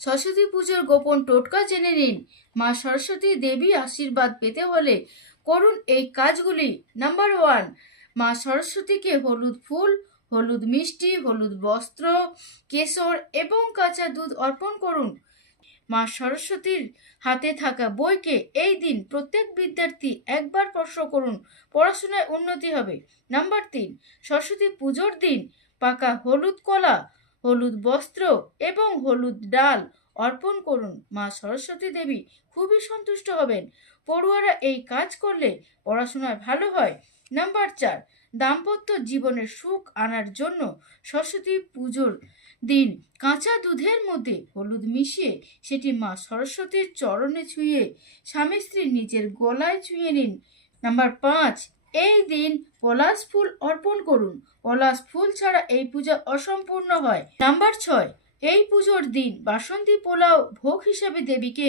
সরস্বতী পুজোর গোপন টোটকা জেনে নিন। মা সরস্বতী দেবী আশীর্বাদ পেতে হলে করুন এই কাজগুলি। নাম্বার 1, মা সরস্বতীকে হলুদ ফুল, হলুদ মিষ্টি, হলুদ বস্ত্র, কেশর এবং কাঁচা দুধ অর্পণ করুন। মা সরস্বতীর হাতে থাকা বইকে এই দিন প্রত্যেক বিদ্যার্থী একবার স্পর্শ করুন, পড়াশোনায় উন্নতি হবে। নাম্বার 3, সরস্বতী পুজোর দিন পাকা হলুদ কলা, হলুদ বস্ত্র এবং হলুদ ডাল অর্পণ করুন। মা সরস্বতী দেবী খুবই সন্তুষ্ট হবেন। পড়ুয়ারা এই কাজ করলে পড়াশোনায় ভালো হয়। নাম্বার 4, দাম্পত্য জীবনের সুখ আনার জন্য সরস্বতী পুজোর দিন কাঁচা দুধের মধ্যে হলুদ মিশিয়ে সেটি মা সরস্বতীর চরণে ছুঁয়ে স্বামী স্ত্রী নিজের গলায় ছুঁয়ে নিন। নাম্বার 5, এই দিন পলাশ ফুল অর্পণ করুন। পলাশ ফুল ছাড়া এই পূজা অসম্পূর্ণ হয়। নাম্বার 6, এই পুজোর দিন বাসন্তী পোলাও ভোগ হিসাবে দেবীকে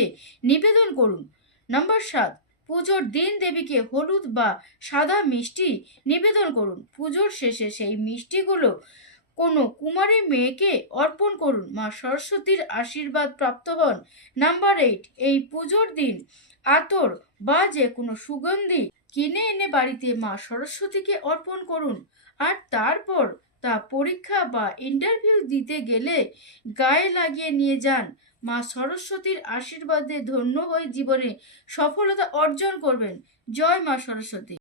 নিবেদন করুন। নাম্বার 7, পুজোর দিন দেবীকে হলুদ বা সাদা মিষ্টি নিবেদন করুন। পুজোর শেষে সেই মিষ্টিগুলো কোনো কুমারী মেয়েকে অর্পণ করুন, মা সরস্বতীর আশীর্বাদ প্রাপ্ত হন। নাম্বার 8, এই পুজোর দিন আতর বা যে কোনো সুগন্ধি কিনে এনে বাড়িতে মা সরস্বতীকে অর্পণ করুন। আর তারপর তা পরীক্ষা বা ইন্টারভিউ দিতে গেলে গায়ে লাগিয়ে নিয়ে যান। মা সরস্বতীর আশীর্বাদে ধন্য হয়ে জীবনে সফলতা অর্জন করবেন। জয় মা সরস্বতী।